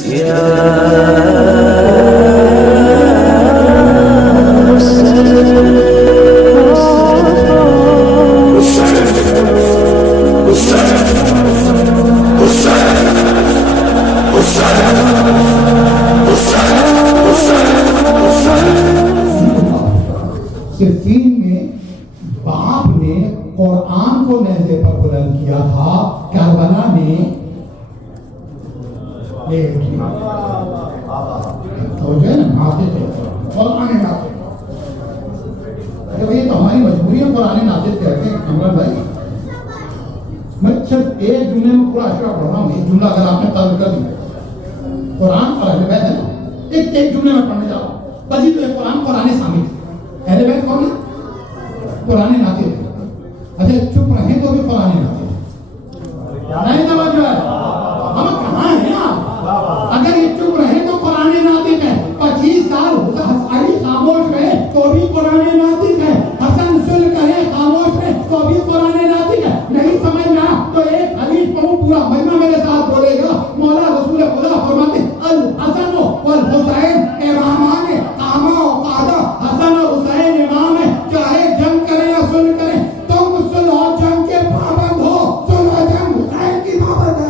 सिफ़ीन में बाप ने कुरान को नेज़े पर बुलंद किया था, करबला में तो जो है ना नाते थे कुरान नाते। अरे भाई तो हमारी मजबूरी है कुरान नाते कहते हैं अमर भाई। मैं सिर्फ एक जुमले में पूरा अशरा पढ़ रहा हूँ। एक जुमला अगर आपने तर्क कर दिया कुरान और अहले बैत है ना, एक जुमले में पढ़ने जा रहा हूँ। बस ये तो एक कुरान कुरान शामिल अहले बैत कौन है? कुरान नाते थे। अच्छा चुप रहे तो भी कुरान नाते नहीं तवज्जो है। हम कहाँ हैं आप? अगर ये चुप रहे तो कुरान नातिक है। 25 साल अली खामोश रहे तो भी कुरान नातिक है। हसन सुल कहे खामोश रहे तो भी कुरान नातिक है। नहीं समझ में आया तो एक हदीस पढ़ूं, पूरा मजमा मेरे साथ बोलेगा। मौला रसूल खुदा फरमाते अल हसन वल हुसैन इमामान कामा व कादा। हसन और हुसैन इमाम है, चाहे जंग करें या सुल करें। तुम सुलह और जंग के पाबंद हो, सुलह और जंग हुसैन की पाबंद है।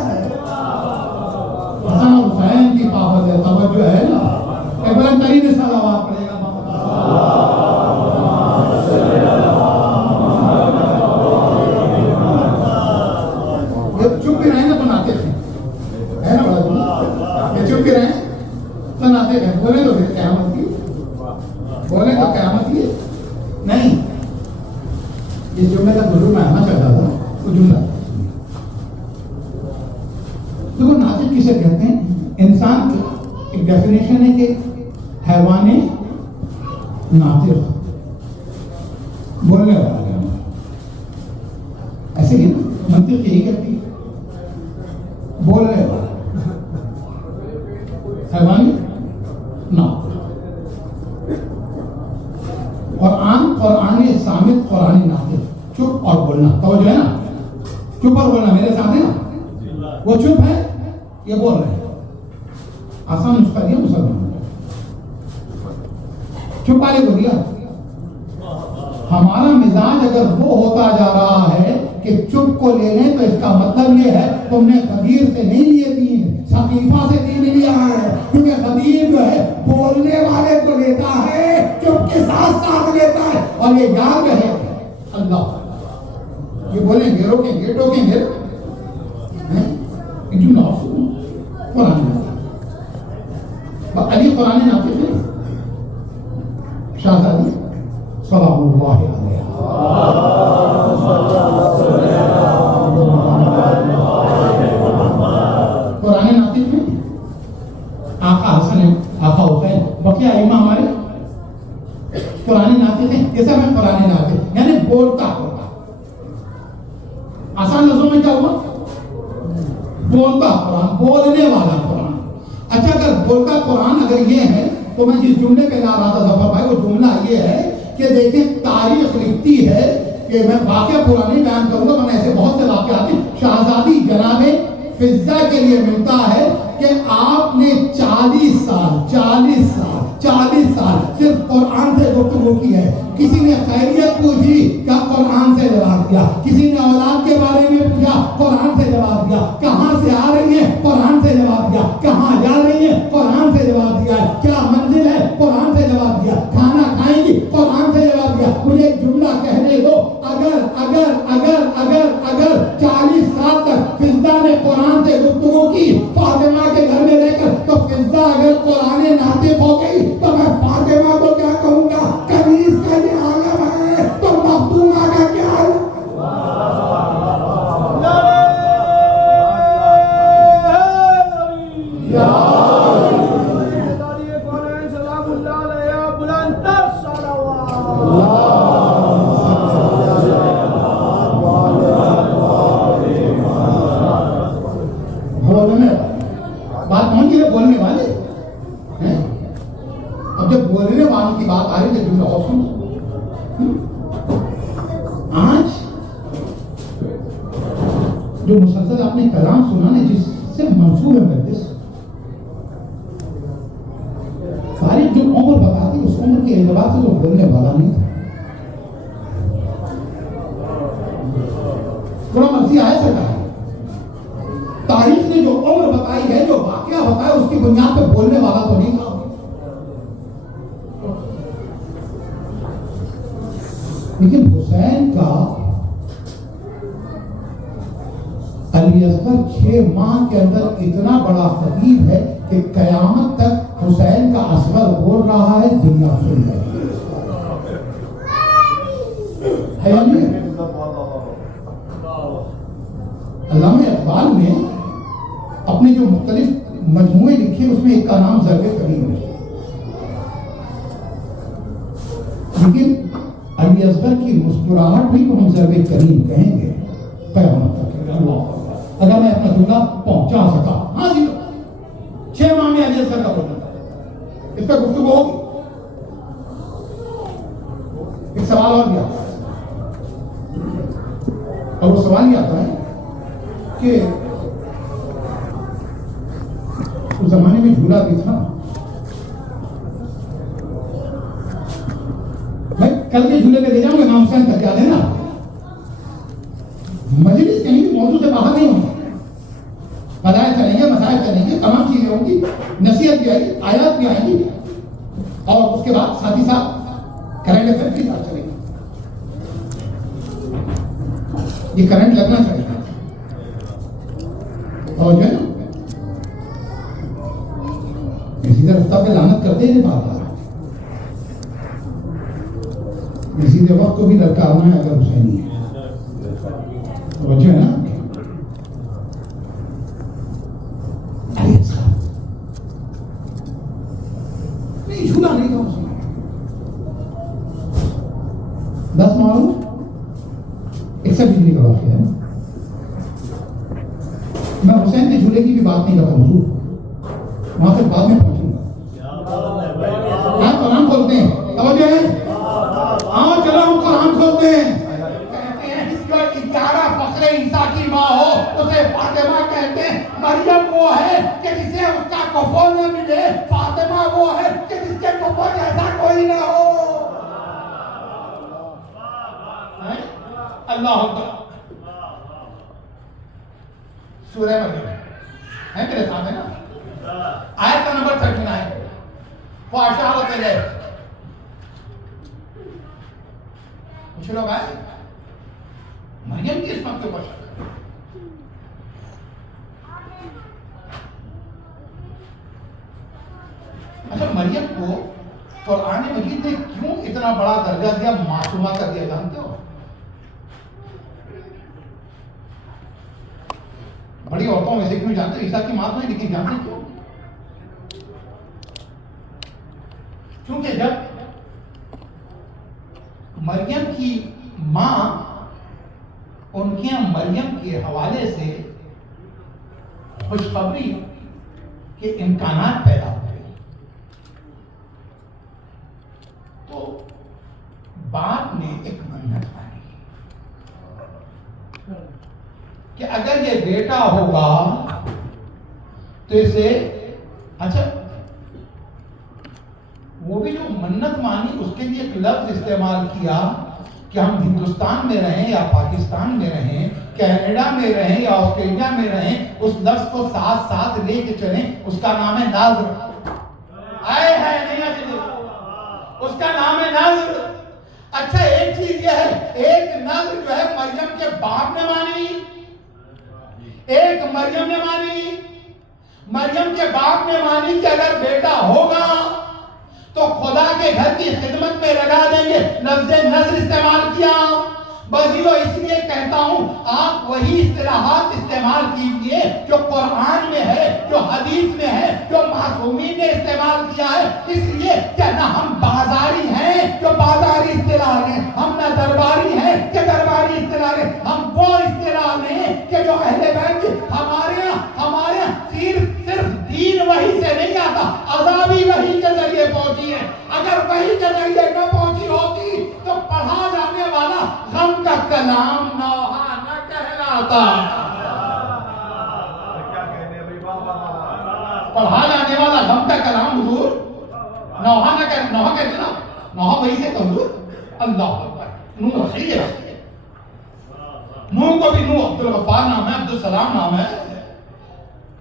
हसन और हुसैन की पाबंद है। तवज्जो है ना? एक बार तरीन सलावत पड़ेगा। चुप भी रहे ना बनाते थे, है ना? बड़ा चुप भी रहे बनाते थे। बोले तो फिर क़यामत की, बोले तो क़यामत की नहीं। इस जुमले का गुरु में आना चाहता था वो जुमला देखो। नातिक किसे कहते हैं? इंसान की एक डेफिनेशन है कि हैवाने नातिक बोलने वाला है। ऐसे ही मंतिक यही कहती है बोलने वाला हैवानी नातिक। और आने सामित कुरानी नातिक, चुप और बोलना। तो जो है ना चुप और बोलना मेरे साथ है ना, वो चुप है ये बोल रहे हैं। आसान नुस्खा दिया मुसलमान चुप वाले को दिया। हमारा मिजाज अगर वो होता जा रहा है कि चुप को ले लें तो इसका मतलब ये है तुमने गदीर से नहीं लिए दीन, सकीफा से दीन लिया है। क्योंकि गदीर जो है बोलने वाले को लेता है, चुप के साथ साथ लेता है। और ये याद रहे अल्लाह ये बोलेंगे रोकेंगे टोकेंगे कुरान अली कुरान नाते थे। शाहजादी सलामुल्लाह अलैहा कुरान नाते थे। आका हसन आका हुसैन बकिया इमा हमारे कुरान नाते थे। ये सब है कुरान नाते, यानी बोलता होगा। आसान लफ्जों में क्या हुआ? बोलता कुरान, बोलने वाला कुरान। अच्छा अगर बोलता कुरान अगर ये है तो मैं जिस जुमले पे ला रहा था जफर भाई, वो जुमला ये है कि देखिए तारीख लिखती है कि मैं वाकया पुरानी बयान करूंगा, मैंने ऐसे बहुत से वाकया आते हैं। शाहजादी जनाबे फिजा के लिए मिलता है कि आपने 40 साल सिर्फ कुरान से गुफ्तगू की है। किसी ने खैरियत पूछी क्या? कुरान से जवाब दिया। किसी ने औलाद के बारे में पूछा, कुरान से जवाब दिया। कहाँ से आ रही है? कुरान से जवाब दिया। कहाँ जा रही है? कुरान से जवाब दिया। क्या मंजिल है? कुरान से जवाब दिया। खाना खाएंगी? कुरान से जवाब दिया। मुझे एक जुमला कहने दो, अगर अगर अगर अगर अगर 40 साल तक फिजा ने कुरान से गुफ्तगू की फातिमा के घर में रहकर, तो फिजा अगर कुरान नातिक हो गई तो मैं फातिमा को क्या कहूंगा? कनीज का ये आलम है तो मखदूमा का क्या? बात कौन की है? बोलने वाले हैं। अब जब बोलने वालों की बात आ रही है जुमला और सुनो। आज जो मुसलसल आपने कलाम सुना ना, जिससे मंसूब है मजलिस, के एतबार से तो बोलने वाला नहीं था। थोड़ा मर्जी आया सका है। तारीख ने जो उम्र बताई है, जो वाकया बताया, उसकी बुनियाद पे बोलने वाला तो नहीं था। लेकिन हुसैन का अली असगर 6 माह के अंदर इतना बड़ा खतीब है कि कयामत तक हुसैन का असगर बोल रहा है, दुनिया सुन रही है। अल्लामा इकबाल ने अपने जो मुख्तलिफ मजमूए लिखे, उसमें एक का नाम ज़र्ब करीम है। लेकिन अली असगर की मुस्कुराहट भी को हम ज़र्ब करीम कहेंगे क़यामत तक, अगर मैं अपना जुमला पहुंचा सका। हाँ जी, 6 माह में अली असगर का बोलना, इस पर गुफ्तगू होगी। एक सवाल और भी आता है, और वो सवाल ये आता है कि उस जमाने में झूला भी था। मैं कल के झूले पे ले जाऊंगा, इमाम हुसैन तक याद है ना। मजलिस कहीं भी मौजूद से बाहर नहीं होगा, मदायत चलेंगे, मसाइल चलेंगे, तमाम चीजें होंगी, नसीहत भी आएगी, आयात भी आएंगी, और उसके बाद साथ ही साथ करंट अफेयर की बात चलेगी। ये करंट लगना चाहिए, और जो है ना सीधे रफ्ता पे लानत करते हैं बार बार। सीधे वक्त को भी लड़काना है अगर हुसैनी है, तो है ना। नहीं, झूला नहीं था उसमें। 10 मालूम 61 डिग्री का वाक़या है। मैं हुसैन के झूले की भी बात नहीं करता हूँ, वहां तक बाद में पहुंचूंगा। आप कुरान खोलते हैं, समझ गए? हाँ चलो हम कुरान खोलते हैं। कहते हैं इसका 11 फखरे ईसा की माँ हो, उसे फातिमा कहते हैं। मरियम वो है कि जिसे उसका कुफो न मिले, फातिमा वो है कि जिसके कुफो जैसा कोई ना हो। अल्लाह सूरह मरियम है मेरे सामने ना, आयत का नंबर 39। वो अशारत है, कुछ लोग आए मरियम की इस्मत के ऊपर शक। अच्छा, मरियम को कुरान मजीद ने क्यों इतना बड़ा दर्जा दिया, मासूमा कर दिया, जानते हो? बड़ी औरतों में से क्यों जानते? ईसा की मां तो नहीं, लेकिन जानते क्यों? क्योंकि जब मरियम की मां उनके यहां मरियम के हवाले से खुशखबरी के इम्कानात पैदा हो गए, तो बाप ने एक मन्नत मांगी कि अगर ये बेटा होगा तो इसे, अच्छा वो भी जो मन्नत मांगी उसके लिए एक लफ्ज इस्तेमाल किया कि हम हिंदुस्तान में रहें या पाकिस्तान में रहें, कनाडा में रहें या ऑस्ट्रेलिया में रहें, उस लफ्ज को साथ साथ लेके चलें। उसका नाम है नाज़र। आए है नहीं आते, उसका नाम है नाज़र। अच्छा, एक चीज यह है, एक नाज़र जो है मरियम के बाप ने मानी, एक मरियम ने मानी। मरियम के बाप ने मानी कि अगर बेटा होगा तो खुदा के घर की खिदमत में लगा देंगे, लफ्ज़ नज़र इस्तेमाल किया। बजीलो इसलिए कहता हूं, आप वही इस्तिलाहात इस्तेमाल कीजिए जो कुरान में है, जो हदीस में है, जो मासूमीन ने इस्तेमाल किया है। इसलिए क्या ना हम बाजारी हैं जो बाजारी इस्तिलाह लें, हम ना दरबारी हैं कि दरबारी इस्तिलाह लें। हम वो इस्तिलाह लें कि जो अहले बैत हमारे यहाँ सिर्फ दीन वही से नहीं आता, अज़ाबी वही के जरिए पहुंची है। अगर वही के जरिए न पहुंची होती तो पढ़ा जाने वाला गम का कलाम नौहा न कहलाता। पढ़ा जाने वाला गम का कलाम हुजूर नौहा न कह, नौहा कहते ना, नहा वही से कबूल। अल्लाह अकबर। नूह सही है, नूह को भी नूह अब्दुल गफ्फार नाम है, अब्दुल सलाम नाम है।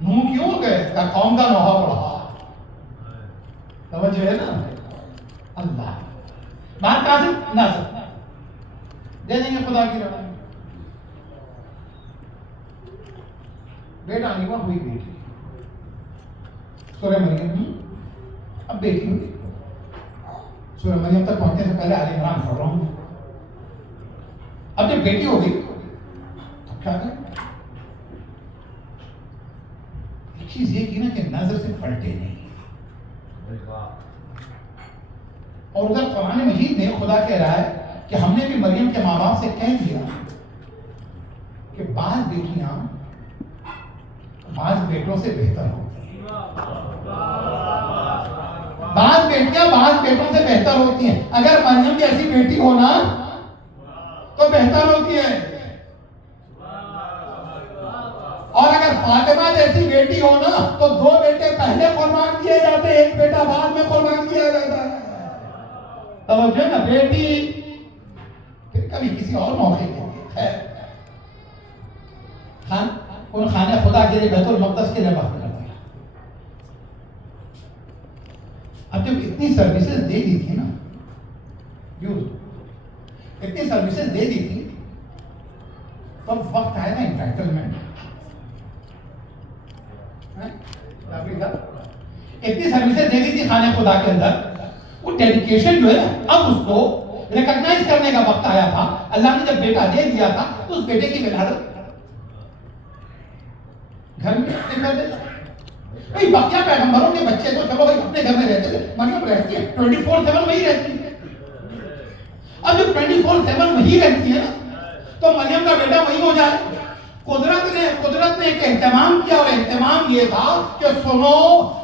नूह क्यों गए? का कौम का नोहा पढ़ा। समझ रहे ना? अल्लाह बात कहां से ना सकता दे देंगे खुदा की रजा। बेटा नहीं हुआ, हुई बेटी। सूरह मरियम अब बेटी हुई। सूरह मरियम तक पहुंचने से पहले आले इमरान पढ़ रहा हूं। अब जब बेटी हो गई तो क्या करें? एक चीज ये की ना कि नजर से पलटे नहीं। और उधर कुरान मजीद में खुदा कह रहा है कि हमने भी मरियम के माँ बाप से कह दिया कि बाज बेटियां बाज बेटों से बेहतर होती हैं। बाज बेटियां बाज बेटों से बेहतर होती हैं। अगर मरियम जैसी बेटी हो ना तो बेहतर होती है, और अगर फातिमा जैसी बेटी हो ना तो 2 बेटे पहले कुर्बान किए जाते, एक बेटा बाद में कुर्बान किया जाता है। समझे ना? बेटी फिर कभी किसी और मौके के लिए खैर उन खाने खुदा के लिए बैतुल मक़दस के लिए वक्त कर दिया। अब जब इतनी सर्विसेज दे दी थी ना, इतनी सर्विसेज दे दी थी तो अब वक्त आया ना एंटाइटलमेंट। इतनी सर्विसेज दे दी थी खाने खुदा के अंदर, वो डेडिकेशन जो है अब उसको रिकॉग्नाइज करने का वक्त आया था। अल्लाह ने जब बेटा दे दिया था तो उस बेटे की विलादत घर में कर देता। भाई बाकिया पैगंबरों के बच्चे तो चलो भाई अपने घर में रहते थे, मरियम रहती है 24/7 वही रहती है। अब जब 24/7 वही रहती है ना तो मरियम का बेटा वही हो जाए। कुदरत ने एक एहतमाम किया, और एहतमाम ये था कि सुनो,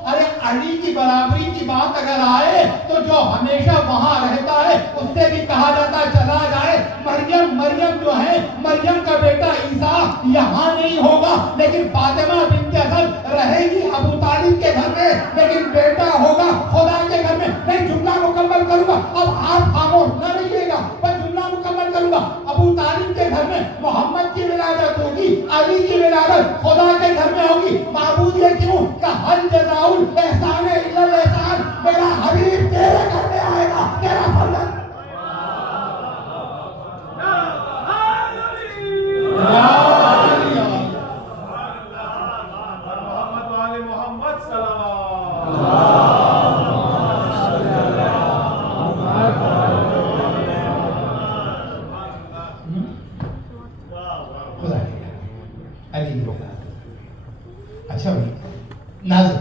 अरे अली की बराबरी की बात अगर आए तो जो हमेशा वहां रहता है उससे भी कहा जाता है चला जाए। मरियम जो है, मरियम का बेटा ईसा यहाँ नहीं होगा, लेकिन फातिमा बिन्त असद रहेगी अबू तालिब के घर में, लेकिन बेटा होगा खुदा के घर में। मैं जुमला मुकम्मल करूंगा, अब आप खामोश न रहिएगा, मैं जुमला मुकम्मल करूंगा। अबू तालिब के घर में मोहम्मद की विलादत होगी, अली की विलादत खुदा के घर में होगी। माबूद ये क्यों का हल जज़ाउल एहसान इल्लल एहसान, मेरा हबीब तेरे घर में आएगा, तेरा फर्जंद। अच्छा भाई नाज़र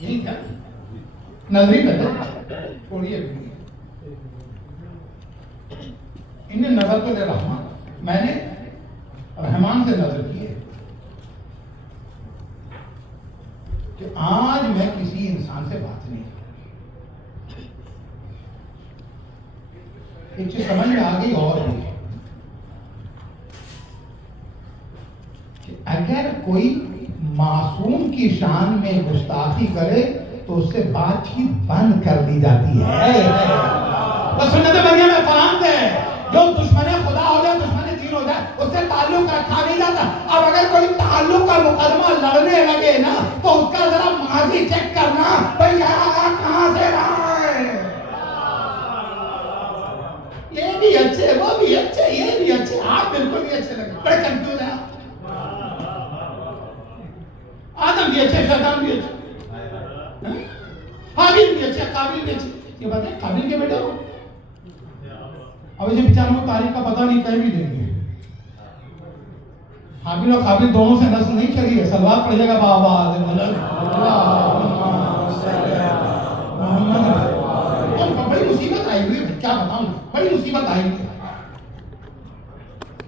यही क्या नजरी बदल छोड़िए, इन्हें नजर तो ले रहा, मैंने रहमान से नजर की है कि आज मैं किसी इंसान से बात नहीं करूंगी। एक चीज समझ में आ गई और भी कि अगर कोई मासूम की शान में गुस्ताखी करे तो उससे बातचीत बंद कर दी जाती है। तो सुन्नत मरियम में फराम है, जो दुश्मन खुदा हो जाए, दुश्मन दीन हो जाए, उससे ताल्लुक रखा नहीं जाता। अब अगर कोई ताल्लुक का मुकदमा लड़ने लगे ना तो उसका जरा माजी चेक करना, भाई कहां से रहा है। ये भी अच्छे, वो भी अच्छे, ये भी अच्छे, आप बिल्कुल भी अच्छे लगे, बड़े कंफ्यूज है। आदम भी अच्छे, शैतान भी अच्छे, हाबिल भी अच्छे, काबिल भी अच्छे। ये बताए काबिल के बेटे हो, अब इसे बेचारों को तारीख का पता नहीं, कहीं भी देंगे। हाबिल और काबिल दोनों से नस्ल नहीं चली है, सलवार पड़ जाएगा बाबा बड़ी मुसीबत आई हुई है, क्या बताऊं, बड़ी मुसीबत आई हुई है।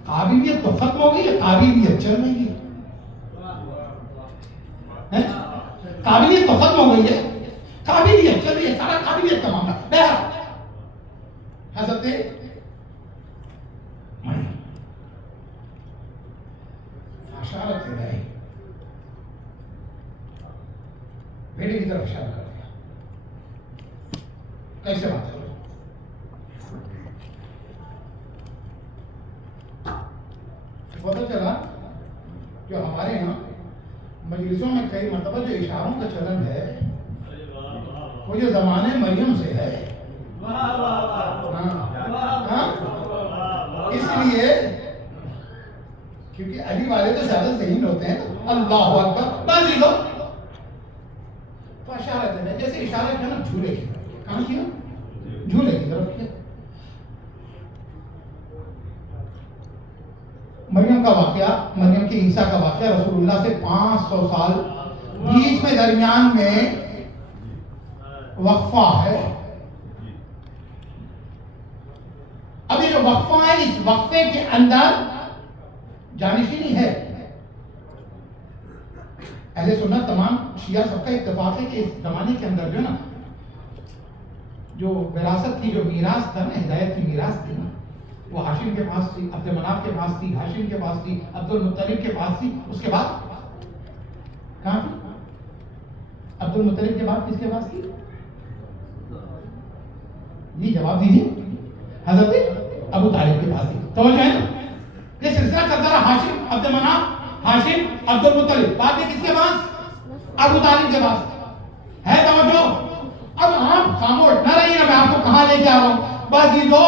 काबिलियत तो खत्म हो गई है, काबिलियत चल रही है। काबिलियत तो खत्म हो गई है, काबिलियत चल रही है, सारा काबिलियत का मामला। बहर हजरत इशारा कर रहे हैं, बेटे की तरफ इशारा कर दिया, कैसे बात करो, हमारे यहाँ मजलिसों में कई मरतबा जो इशारों का चलन है वो जो जमाने मरियम से है। इसलिए क्योंकि अली वाले तो ज्यादा ज़हीन होते हैं ना, अल्लाह अकबर बाजी लो इशारा है, जैसे इशारा किया ना झूले की तरफ, कहाँ किया? झूले की तरफ किया। मरियम का वाकया, मरियम के ईसा का वाकया रसूलुल्लाह से 500 साल बीच में दरमियान में वक्फा है। अब ये जो वक्फा है, इस वक्फे के अंदर जानिशीनी है। अहले सुन्नत तमाम शिया सबका इत्तेफाक है कि इस जमाने के अंदर जो ना जो विरासत थी, जो मीरास था ना, हिदायत की मीरास थी ना, वो हाशिम के पास थी, अब्दुल मनाफ के पास थी, हाशिम के पास थी, अब्दुल मुत्तलिब के पास थी। उसके बाद कहां थी? अब्दुल मुत्तलिब के बाद किसके पास थी? जी जवाब दीजिए। हजरत अबू तालिब के पास थी। तो है ना, ये सिलसिला चलता रहा। हाशिम, अब्दुल मनाफ, हाशिम, अब्दुल मुत्तलिब, बाद में किसके पास? अबू तालिब के पास है। तवज्जो, अब आप खामोश न रहिए, मैं आपको कहां लेके आ रहा हूं। बस ये दो,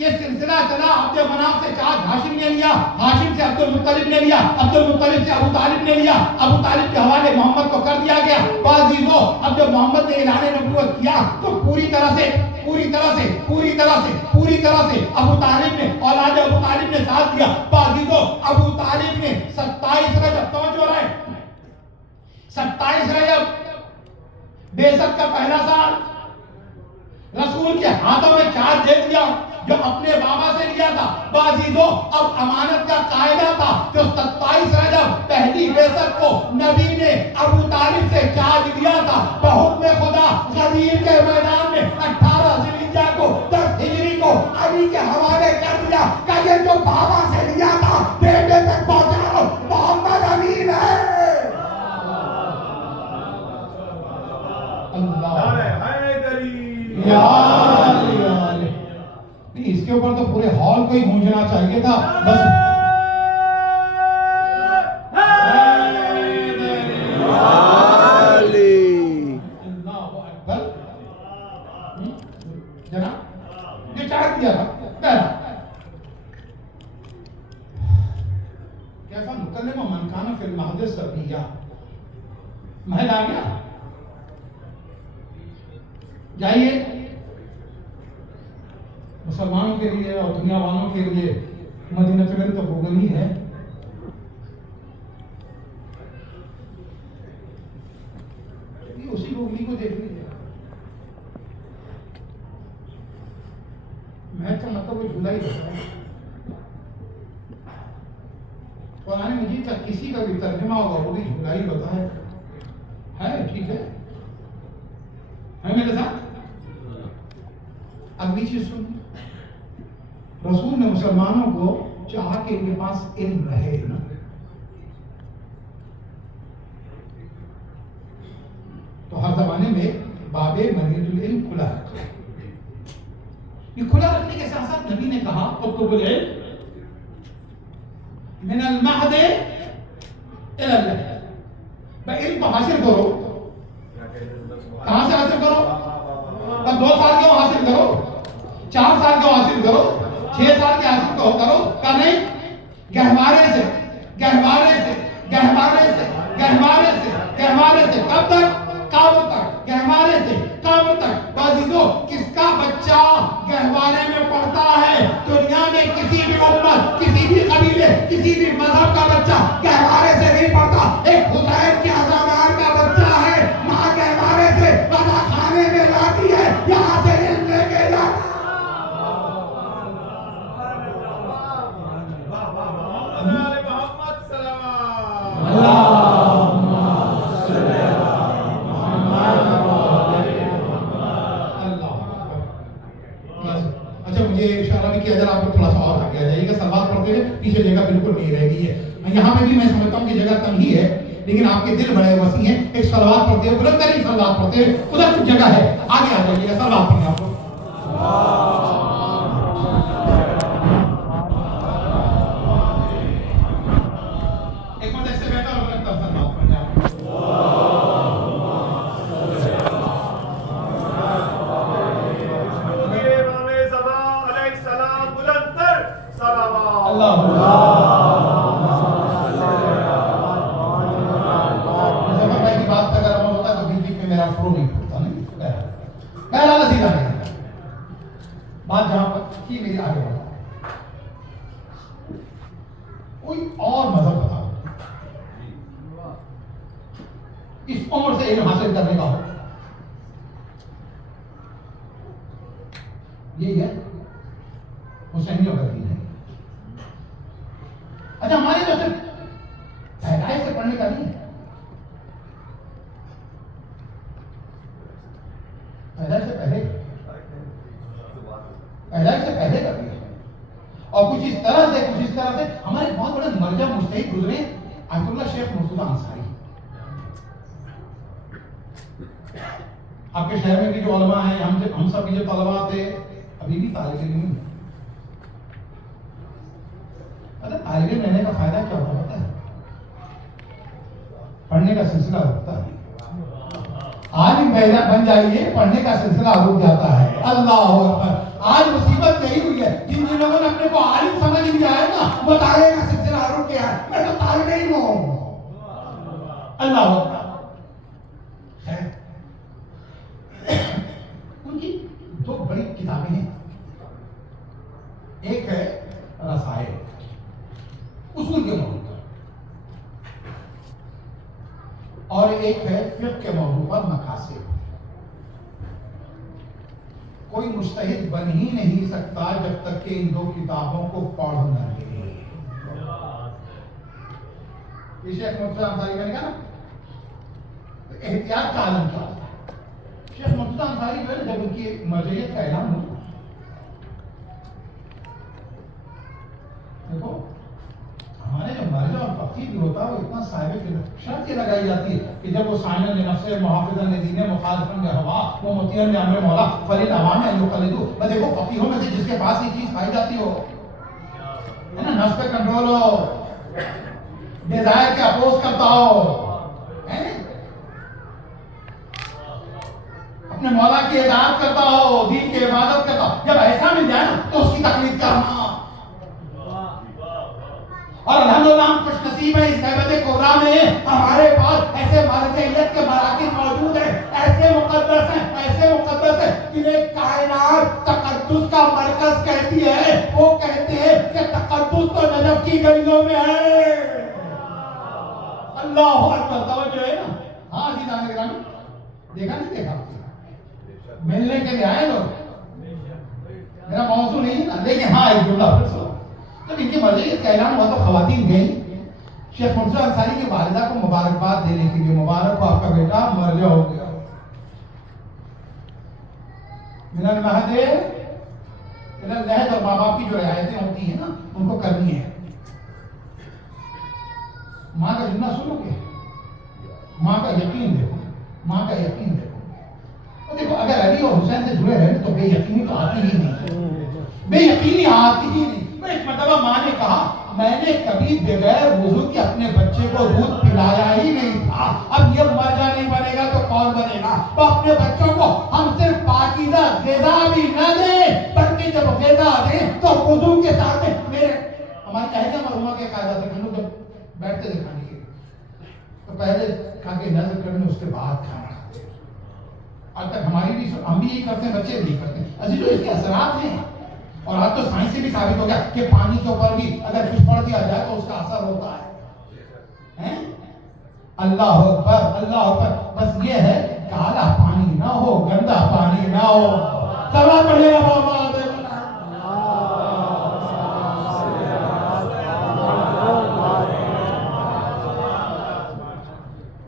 ये सिलसिला चला। अब्दुल मनाफ से चार हाशिम ने लिया, हाशिम से अब्दुल मुत्तलिब ने लिया, अब्दुल मुत्तलिब से अबू तालिब ने लिया, अबू तालिब के हवाले मोहम्मद को कर दिया गया। बाजी दो, अब जब मोहम्मद ने ऐलान नबूवत किया तो पूरी तरह से अबू तालिब ने, औलाद अबू तालिब ने साथ दिया। बाजी दो, अबू तालिब ने 27 रजब, तवज्जो रहे, 27 रजब बेशक का पहला साल रसूल के हाथों में चार्ज दे दिया जो अपने बाबा से लिया था। बाजीदो, अब अमानत का कायदा था जो 27 रजब पहली बेशक को नबी ने अबू तालिब से चार्ज दिया था। बहुक्म खुदा गदीर के मैदान में 18 जिलहिज्जा को 10 हिजरी को अली के हवाले कर दिया। कहे जो बाबा से लिया था बेटे तक पहुंचाओ, मोहम्मद अमीन है। इसके ऊपर तो पूरे हॉल को ही गूंजना चाहिए था। बस ये चाह दिया था कैसा मुकल्लिम व मनकाना फिल महद सबिया, महद आ गया। जाइए मुसलमानों के लिए और दुनिया वालों के लिए मदीना तो गूगल ही है। उसी गूगली को देख लीजिए। मैं तो मतलब वो झूला ही रहता है। कुरान मजीद का किसी का भी तर्जुमा होगा वो भी झूला ही होता है। ठीक है मेरे साथ। अगली चीज सुन, रसूल ने मुसलमानों को चाहा कि इनके पास इल्म रहे ना, तो हर जमाने में बाबे मनीजुल इल्म खुला रखा। ये खुला रखने के साथ साथ नबी ने कहा उतुबुल इल्म मिनल महद इलल लहद, भाई इल्म को हासिल करो। कहां से हासिल करो? तब 2 साल के हासिल करो, 4 साल के हासिल करो, 6 साल के हासिल करो का नहीं, गहवारे से गहवारे से गहवारे से गहवारे से गहवारे से कब तक? काबुल तक, गहवारे से काबुल तक। बाजीदो, किसका बच्चा गहवारे में पढ़ता है? दुनिया में किसी भी उम्मत, किसी भी कबीले, किसी भी मजहब का बच्चा गहवारे से नहीं पढ़ता। एक हुसैन के अजादार का बच्चा है, माँ गहवारे से बना खाने में लाती है, यहाँ से इल्म लेके जाता। अच्छा मुझे इशारा भी किया, जरा आपको थोड़ा सा और आगे आ जाइएगा। सलवार पढ़ते हुए पीछे जगह बिल्कुल नहीं रहेगी है। यहाँ पे भी मैं समझता हूँ कि जगह कम ही है, लेकिन आपके दिल बड़े वसी हैं। एक सलवार पढ़ते हुए, बुलंदतरीन सलवार पढ़ते हुए, उधर कुछ जगह है, आगे आ जाइएगा। सलवार पढ़ने आपको एक मिनट ऐसे अफरो नहीं फूटता नहीं। पहला सीधा नहीं, बात जहां पर थी मेरी आगे बढ़ा, कोई और मजहब बताओ इस उम्र से इल्म हासिल करने का हो, यही है हुसैनियों का दीन है। अच्छा, हमारे तो सिर्फ पैदाइश से पढ़ने का नहीं है, पैदाइश से पहले का भी है। और कुछ इस तरह से हमारे बहुत बड़े मरजा मुस्तहिद गुजरे आयतुल्लाह शेख मुर्तजा अंसारी। आपके शहर में भी जो उलमा हैं, हम सब के जो तलबा थे, अभी भी तालिब इल्म हैं। मतलब तालिब इल्म रहने का फायदा क्या होता है? पढ़ने का सिलसिला रुकता है। आलिम बन जाइए, पढ़ने का सिलसिला रुक जाता है। अल्लाह अकबर। आज मुसीबत यही हुई है, जिन लोगों ने अपने को आलिम समझ लिया है ना, वो तालिब का सिलसिला रुक गया है। मैं तो तालिब इल्म हूं। अल्लाह अकबर। उनकी दो बड़ी किताबें हैं, एक है रसायल उसूल के मौजूद पर, और एक है फिक्र के मौजूद पर मकासिद। कोई मुस्तहिद बन ही नहीं सकता जब तक कि इन दो किताबों को पढ़ न ले। शेख मुर्तजा अंसारी मैंने कहा ना, एहतियात का आलम क्या होता है। शेख मुर्तजा अंसारी जो है, जब उनकी मर्जियत का ऐलान हुआ, देखो हमारे जो मर्जा और फकीर भी होता है वो इतना साहिब शर्त ये लगाई जाती है कि जब वो साइनन ने नफ्से मुहाफिजन ने दीने मुखालिफन ने हवा वो मुतियन ने अमर मौला फरीद अवाम है युकलिदु। मैं देखो फकीहों में से जिसके पास ये चीज पाई जाती हो, है ना, नफ्स पे कंट्रोल हो, डिजायर के अपोज करता हो, है अपने मौला की इताअत करता हो, दीन की इबादत करता हो, जब ऐसा मिल जाए ना तो उसकी तकलीफ करना। और अल्हम्दुलिल्लाह हम खुश नसीब है, इस नैबत कोबरा में हमारे पास ऐसे मालिकियत के मराकिज़ मौजूद हैं, ऐसे मुक़द्दस हैं जिन्हें कायनात तक़द्दुस का मरकज कहती है। वो कहते हैं कि तक़द्दुस तो नजफ की गलियों में है। अल्लाह अकबर। तवज्जो है ना? हाँ सीधा देखा नहीं देखा, मिलने के लिए आए लोग, मेरा मौजू नहीं था, लेकिन हाँ एक जुमला फिर सुनो। जब इनकी मर्जियत का ऐलान हुआ तो खवातीन गई शेख मुर्तजा अंसारी की वालिदा को मुबारकबाद देने के लिए, मुबारक हो आपका बेटा मर्जा हो गया। मिलन महदे मिलन लहद और माँ बाप की जो रियायतें होती हैं ना उनको करनी है। माँ का जुमला सुनोगे, माँ का यकीन देखो, माँ का यकीन देखो। और देखो अगर अली और हुसैन से जुड़े रहे तो बेयकीनी तो आती ही नहीं, बेयकीनी आती ही नहीं। एक मर्तबा माँ ने कहा, मैंने कभी बगैर वुजू के अपने बच्चे को दूध पिलाया ही नहीं था, अब ये मर्जा नहीं बनेगा तो कौन बनेगा। तो अपने बच्चों को हम सिर्फ पाकीज़ा ग़िज़ा भी न दें, बल्कि जब ग़िज़ा दें तो वुजू के साथ मेरे हमारे कहते मरहुमा के कायदा थे, हम लोग जब बैठते थे खाने के तो पहले खा के नजर करने उसके बाद खाना खाते। आज तक हमारी भी हम भी यही करते हैं, बच्चे भी करते हैं। अजी जो इसके असरात हैं, और आज तो साइंस से भी साबित हो गया कि पानी के ऊपर भी अगर कुछ पढ़ दिया जाए तो उसका असर होता है? अल्लाह अकबर, अल्लाह अकबर। बस ये है काला पानी ना हो, गंदा पानी ना हो। सवाल पढ़िएगा बाबा।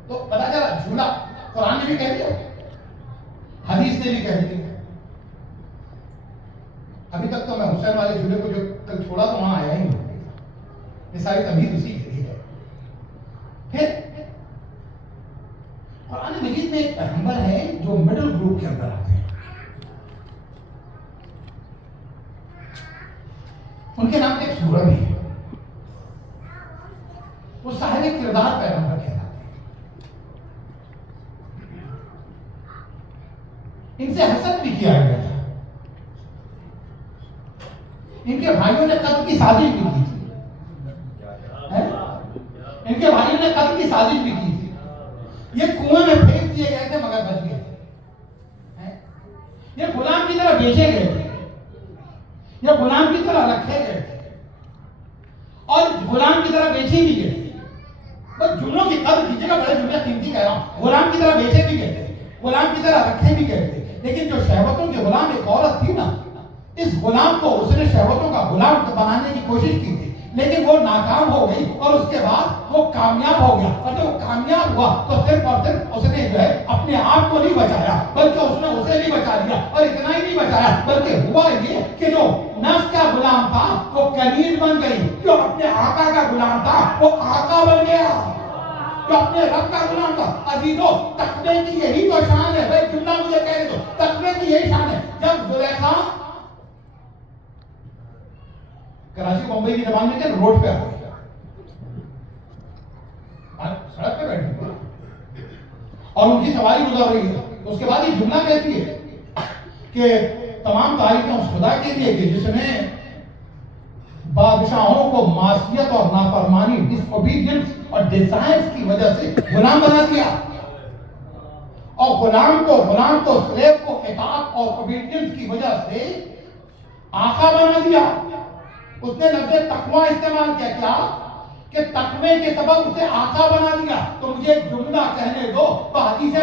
तो पता चला झूला कुरान ने भी कह दिया, हदीस ने भी कह दिया। अभी तक तो मैं हुसैन वाले झूले को जो कल छोड़ा तो वहां आया ही नहीं, ये सारी तमीज उसी के लिए है। फिर कुरान मजीद में एक पैगंबर है जो मिडिल ग्रुप के अंदर आते हैं, उनके नाम पे एक सूरह भी है, वो साहिब किरदार पैगंबर कहलाते हैं। इनसे हसद भी किया गया था, इनके भाइयों ने कत्ल की साजिश भी की थी, इनके भाइयों ने कत्ल की साजिश भी की थी। ये कुएं में फेंक दिए गए थे मगर बच गए। ये गुलाम की तरह बेचे गए थे, ये गुलाम की तरह रखे गए थे और गुलाम की तरह बेचे भी गए थे। बस जुमलों की कदर कीजिएगा, बड़े जुमले कीमती कह रहा हूं। गुलाम की तरह बेचे भी गए थे, गुलाम की तरह रखे भी गए थे। लेकिन जो शहवतों के गुलाम एक औरत थी ना, इस गुलाम को उसने शहवतों का गुलाम बनाने की कोशिश की थी, लेकिन वो नाकाम हो गई और उसके बाद वो कामयाब हो गया। और जब वो कामयाब हुआ तो सिर्फ और सिर्फ उसने जो है अपने आप को नहीं बचाया, बल्कि उसने उसे भी बचा लिया। और इतना ही नहीं बचाया, बल्कि हुआ ये कि जो नफ्स का गुलाम था वो कनीज बन गई, जो अपने आका का गुलाम था वो आका बन गया, जो अपने रब का गुलाम था। अजीजों, तकवे की यही तो शान है भाई। जुमला मुझे कह रहे, तो तकवे की यही शान है। जब जुलेखा कराची बंबई की जबान में क्या रोड पे आ गई, सड़क पे बैठी और उनकी सवारी गुजर रही है, तो उसके बाद ये जुमला कहती है कि तमाम तारीफें उस खुदा के लिए कि जिसने बादशाहों को मासियत और नाफरमानी, डिसओबीडियंस और डिजायर्स की वजह से गुलाम बना दिया, और गुलाम को स्लेव को इताअत और ओबीडियंस की वजह से आका बना दिया। उसने लफ्ज़ तकवा इस्तेमाल किया, क्या कि तकवे के सबब उसे आका बना दिया। तो मुझे एक जुमला कहने दो, तो हदीस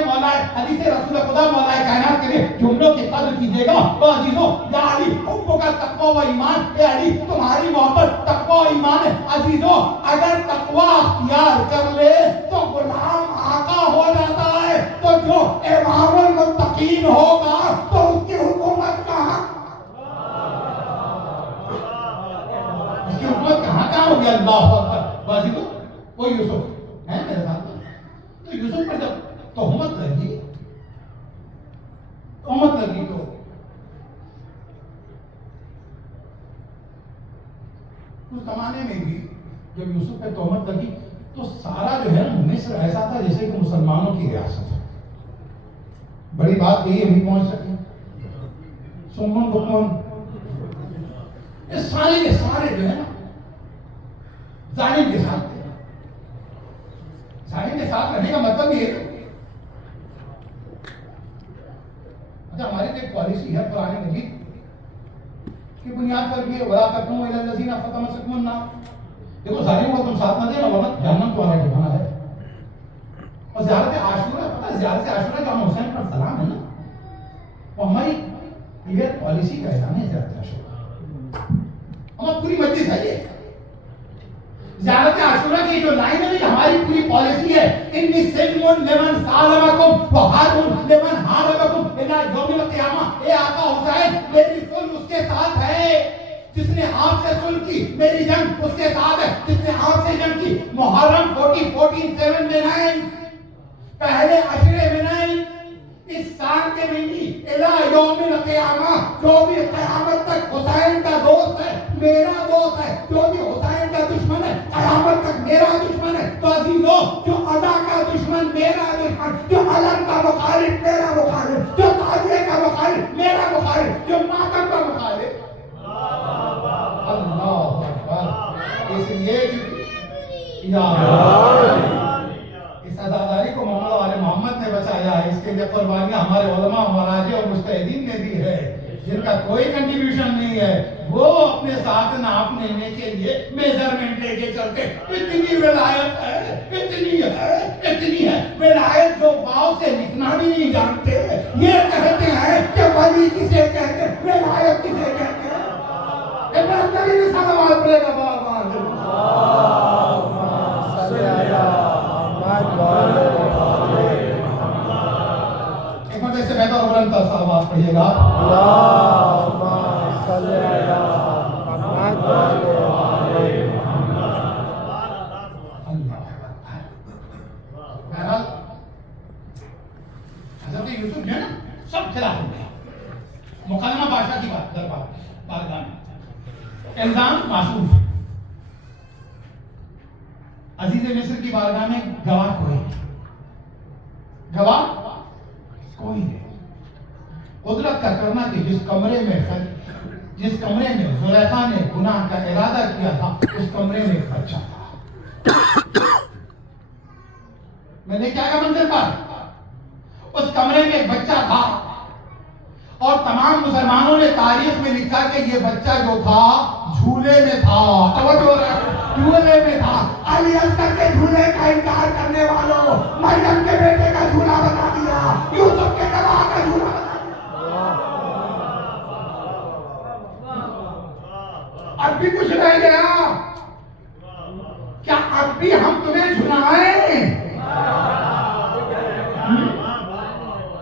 रसूल खुदा मौलाए कायनात के लिए जुमलों की कदर कीजिएगा। तो अजीजों, या अली हुब्बु का तकवा व ईमान, ए अली तुम्हारी मोहब्बत तकवा व ईमान है। अजीजों, अगर तकवा अख्तियार कर ले तो गुलाम आका हो जाता है। तो जो इमामुल मुत्तकीन होगा तो उसकी हुकूमत कहाँ, उसकी हुकूमत कहाँ हो गया। अल्लाह अकबर। बाजी तो वो यूसुफ है मेरे साथ, तो यूसुफ पर जब तोहमत लगी तो उस जमाने में भी जब यूसुफ पे तोहमत लगी तो सारा जो है मिस्र ऐसा था जैसे कि मुसलमानों की रियासत है। बड़ी बात यही अभी पहुंच सके, सुमन बुकमन ये सारे के सारे जो है ना जालिम के साथ थे। जालिम के साथ रहने का मतलब ये है, अच्छा हमारी तो एक पॉलिसी है पुराने मजीद की बुनियाद पर भी, वला तकूमू इला लज़ीना फतमसकुमुन नार। देखो जालिम को तुम साथ ना देना वरना जहन्नम तुम्हारा ठिकाना है। और ज़ियारत आशूरा, पता ज़ियारत आशूरा का हुसैन पर सलाम है ना, वो हमारी क्लियर पॉलिसी का ऐलान है। ज़ियारत आशूरा हमारी पूरी मजलिस है ये। ज़ियारत आशूरा की जो लाइन है हमारी पूरी पॉलिसी है। इन्नी सिल्मुन लिमन सालमकुम व हारुन लिमन हारबकुम इला यौमिल क़ियामा। ए आका हुसैन, मेरी सुल्ह उसके साथ है जिसने आपसे सुल्ह की, मेरी जंग उसके साथ है जिसने आपसे जंग की। मुहर्रम 1447 में नहीं, पहले अशरे में नहीं, इस साल के महीने इला यौमिल क़ियामा, जो भी क़यामत तक हुसैन का दोस्त है मेरा दोस्त है, जो भी हुसैन का दुश्मन है क़यामत तक मेरा दुश्मन है। तो अजीजों, जो अदा का दुश्मन मेरा दुश्मन, जो अलम का मुखालिफ मेरा मुखालिफ, जो ताज़िए का मुखालिफ मेरा मुखालिफ, जो मातम का मुखालिफ। अल्लाह अकबर। इसलिए इस अदादारी को मोहम्मद वाले मोहम्मद ने बचाया है। इसके लिए कुर्बानियां हमारे उलमा मराजे और मुस्तहिदीन ने दी है, जिनका कोई कंट्रीब्यूशन नहीं है। वो अपने साथ नाप लेने के लिए मेजरमेंट लेके चलते। इतनी विलायत है, इतनी है विलायत जो वाव से लिखना भी नहीं जानते। ये कहते हैं कि वली किसे कहते हैं, विलायत किसे कहते हैं। इब्राहिम नबी ने सलावत पढ़ेगा बाबा। एक बार ऐसे बेहतर बुलंद सलावत पढ़िएगा। यूसुफ जो है ना सब खिलाफ हो गया। मुकदमा बादशाह की बात दरबार बारगाह में, इल्जाम मासूम। अजीज मिस्र की बारगाह में गवाह कोई नहीं। कुदरत का करना कि जिस कमरे में जुलेखा ने गुनाह का इरादा किया था उस कमरे में एक बच्चा था। मैंने क्या कहा मंजर पर, उस कमरे में एक बच्चा था और तमाम मुसलमानों ने तारीख में लिखा कि ये बच्चा जो था झूले में था। तवज्जो झूले में था। अली असगर के झूले का इनकार करने वालों, मरियम के बेटे का झूला बना दिया, यूसुफ के गवाह का झूला बना दिया। अब भी कुछ रह गया क्या? अब भी हम तुम्हें झुलाएं?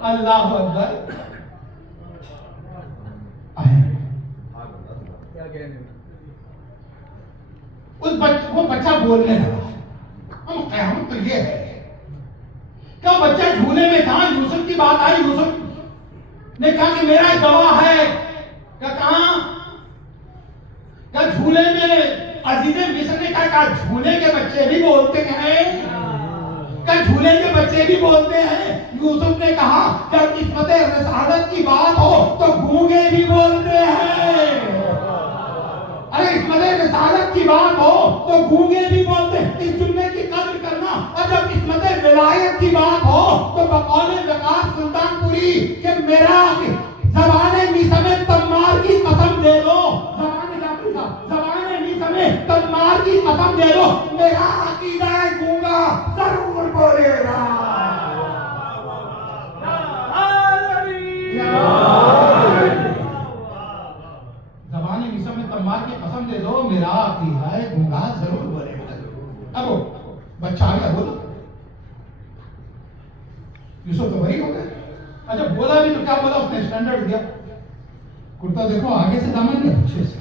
अल्लाह अकबर। वो बच्चा बोलने लगा। हम क़यामत तो ये है क्या बच्चा झूले में था, यूसुफ की बात आई, यूसुफ ने कहा कि मेरा गवाह है। क्या कहा? क्या झूले में अजीज़े मिस्र ने कहा झूले के बच्चे भी बोलते हैं? क्या झूले के बच्चे भी बोलते हैं? यूसुफ ने कहा जब किस्मत रिसालत की बात हो तो गूंगे भी बोलते हैं। अरे किस्मत रिसालत की बात हो तो गूंगे भी बोलते हैं। इस जुमले की कदर करना। और जब किस्मत विलायत की बात हो तो बकौल वकार सुल्तानपुरी के मेरा ज़बाने मिस्र में तम्मार की कसम दे दो, ज़बाने मिस्र में तम्मार की कसम दे दो, मेरा अकीदा है गूंगा जरूर बोलेगा। ज़बाने मिस्र में तम्मार की कसम दे दो, मेरा अकीदा है गूंगा जरूर बोलेगा। अब बच्चा आ गया, बोलो। यूसुफ तो बरी हो गया। अच्छा बोला भी तो क्या बोला उसने? स्टैंडर्ड दिया। कुर्ता देखो आगे से दामन या पीछे से।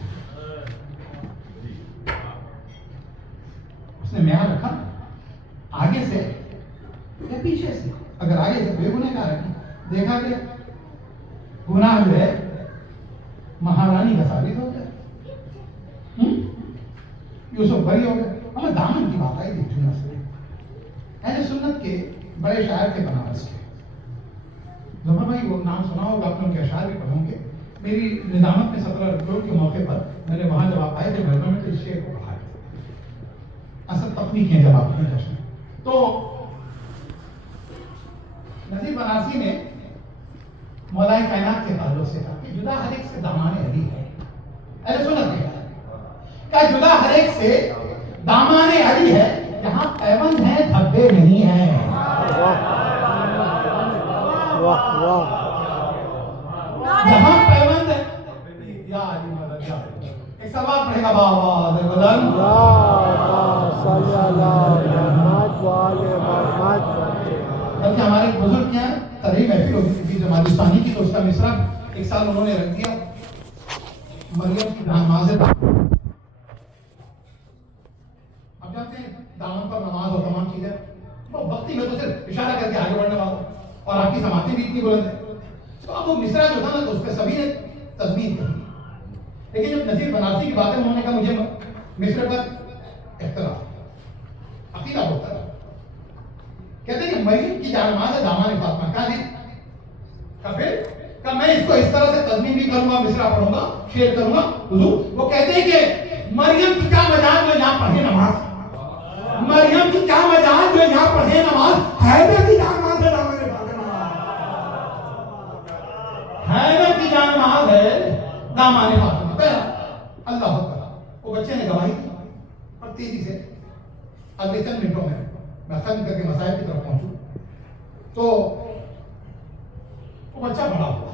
उसने म्यार रखा आगे से या पीछे से। अगर आगे से कोई गुनहगार है देखा गया, गुनाह जो है महारानी का साबित हो गया। यूसुफ बरी हो गया। हमें दामन की बात आई थी अहले सुन्नत के बड़े शायर के, बनारस के जफर भाई, वो नाम सुना होगा, आप लोग के अशार भी पढ़ोगे। मेरी निजामत में 17 अक्टूबर के मौके पर मैंने वहां जब आप आए थे घर में तो इस शेर को पढ़ा असल तकनीक है। जब आपने जश्न तो नजीर बनारसी ने मौलाए कायनात के ताल्लुक से कहा कि जुदा हर एक से दामाने अली है। अहले सुन्नत ने कहा जुदा हर एक से दामाने अली है, जहां पैबंद है धब्बे नहीं है। वाह वाह। जहां पैबंद है या अली मदद या एक सवाल पढ़ेगा बाबा बदन बल्कि हमारे बुजुर्ग क्या है, तरी महफिल होती थी जमालिस्तानी की, तो उसका मिसरा एक साल उन्होंने रख दिया मरियम की नमाज़। अब जानते हैं दामन पर नमाज और तमाम चीजें तो भक्ति में तो सिर्फ इशारा करके आगे बढ़ने वाला, और आपकी समातें भी इतनी बुलंद है। तो अब वो मिसरा जो था ना तो उस पर सभी ने तस्मीर की। लेकिन जब नजीर बनारसी की बात है उन्होंने कहा मुझे मिस्र पर इख्तिलाफ अकीदा होता है। कहते हैं कि मरियम की जानमाज़ है दामाने फातिमा का नहीं का फिर का मैं इसको इस तरह से तस्मीर भी करूंगा, मिसरा पढ़ूंगा, शेयर करूंगा हुजूर। वो कहते हैं कि मरियम की क्या मजाल जो यहाँ पढ़े नमाज, मरियम की क्या मजाल जो यहाँ पढ़े नमाज, हैदर की जानमाज़ है दामाने फातिमा, हैदर की जानमाज़ है दामाने फातिमा। अल्लाह वो बच्चे ने गवाही दी। और तेजी से अगले चंद मिनटों में मैं खत्म करके मसाइल की तरफ पहुंचू तो वो बच्चा बड़ा हुआ।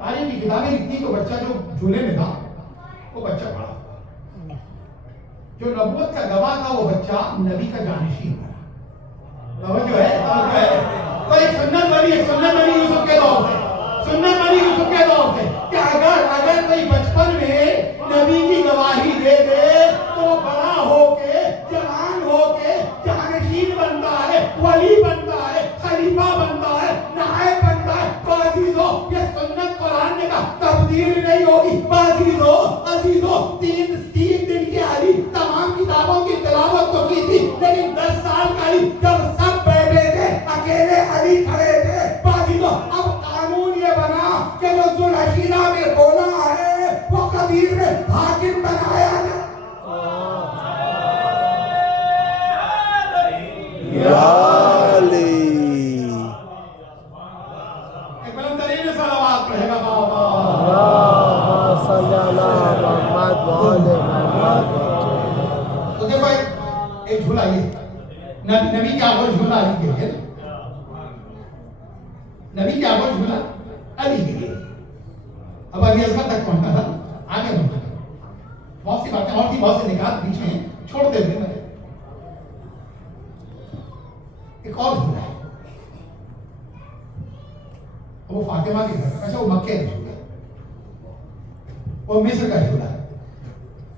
तारीख की किताबें लिखती तो बच्चा जो झूले में था वो बच्चा बड़ा हुआ। जो नबूवत का गवाह था वो बच्चा नबी का जानिशी बना। जो है तो एक सुन्नत बनी यूसुफ के दौर से, सुन्नत बनी यूसुफ के दौर से कि अगर कोई बचपन में नबी की गवाही दे दे तो बड़ा होके जवान होके जानशीन बनता है, वली बनता है, खलीफा बनता है, नायब बनता है। बाजीजो ये सुन्नत कुरान ने कहा तब्दील नहीं होगी। बाजीजो अजीजो तीन दिन की अली तमाम किताबों की तिलावत तो की थी, लेकिन 10 साल का अली जब सब बैठे थे अकेले अली खड़े थे। बाजीजो अब कानून ये बना कि जो जुल्हशीरा में बोला है वो कबीर में हाकिम बनाया ना। एक बुलंद के लिए ना, नबी क्या वो झूला अली के लिए। अब अली असगर तक पहुंचना था, आगे बढ़ना था। बहुत सी बातें और थी, बहुत से निकाल बीच में छोड़ते हुए मरे। एक और झूला है, वो फातिमा के घर, अच्छा वो मक्के का झूला, वो मिस्र का झूला,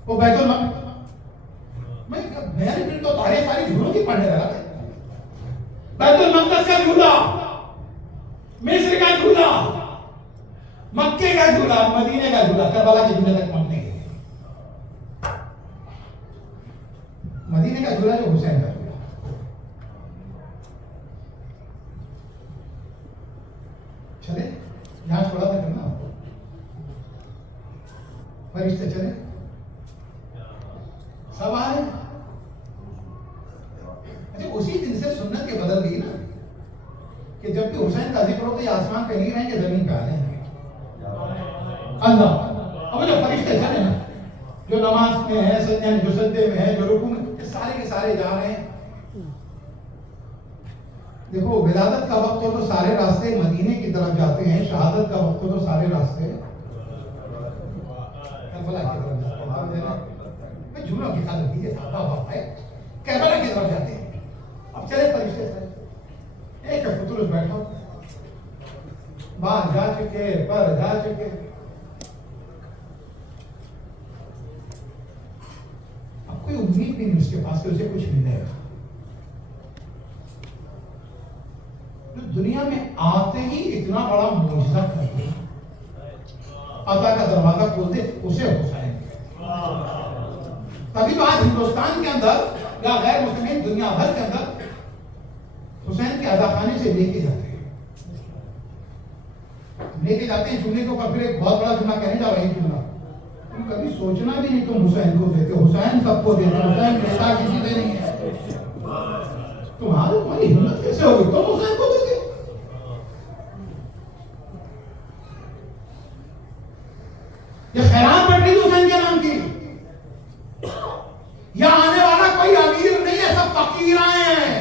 वो बैतुल मेरी फिर तो तारीफ सारी झूलों की पढ़ने लगा। बैतुल मक़दस का झूला, मिस्र का झूला, मक्के का झूला, मदीने का झूला, करबला के झूले तक पहुंचने के लिए। मदीने का झूला जो हुसैन का झूला, चले यहां छोड़ा था करना, फरिश्ते चले सब आए। अच्छा उसी दिन से सुन्नत के बदल गई ना कि जब भी हुसैन का जिक्र हो तो ये आसमान पे नहीं रहेंगे, जमीन पे आ जाएंगे। अल्लाह अब जो फरिश्ते चले ना, जो नमाज में है, जो सजदे में है, जो रुकू में, सारे के सारे जा रहे हैं। देखो विलादत का वक्त हो तो सारे रास्ते मदीने की तरफ जाते हैं, शहादत का वक्त हो तो सारे रास्ते करबला की तरफ जाते हैं। झूलों की हालत है, करबला की तरफ जाते हैं। अब चले फरिश्ते एक फुतुरुस बैठो, बाहर जा चुके, पर जा चुके, अब कोई उम्मीद भी नहीं उसके पास कि उसे कुछ मिलेगा। तो दुनिया में आते ही इतना बड़ा मौजूदा कर दे, अता का दरवाजा खोल दे, उसे हुसैन। तभी तो आज हिंदुस्तान के अंदर या गैर मुस्लिम दुनिया भर के अंदर हुसैन के अदाखाने से लेके जाते हैं चूल्हे के ऊपर। फिर एक बहुत बड़ा जुमला कहने जाओ, यही जुमला, तुम कभी सोचना भी नहीं तुम हुसैन को देते, हुसैन सबको देते, हुसैन बेटा किसी से नहीं है। तुम्हारी हिम्मत कैसे होगी तुम हुसैन को दोगे? ये खैरात बढ़ रही हुसैन के नाम की, या आने वाला कोई अमीर नहीं है, सब फकीर आए हैं।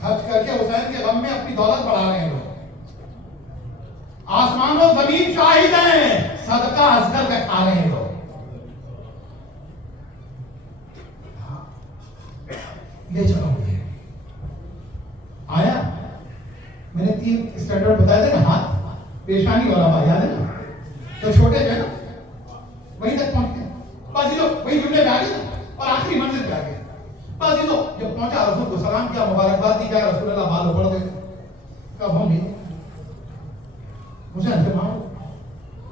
खर्च करके हुसैन के गम में अपनी दौलत बढ़ा रहे हैं लोग। आसमान और जमीन शाहिद हैं, सदका असगर का खा रहे हैं लोग। ले चलो मुझे आया, मैंने 3 स्टैंडर्ड बताए थे ना, हाथ पेशानी वाला याद है ना, तो छोटे जो है ना वहीं तक पहुंचते हैं, बस ये लोग वही जुमले पे आ गए और आखिरी मंजिल पे आ गए। बस ये लोग जब पहुंचा, रसूल को सलाम किया, मुबारकबाद दी, क्या रसूल अल्लाह बाल पड़ गए, कब हम नहीं हुसैन से मांगो।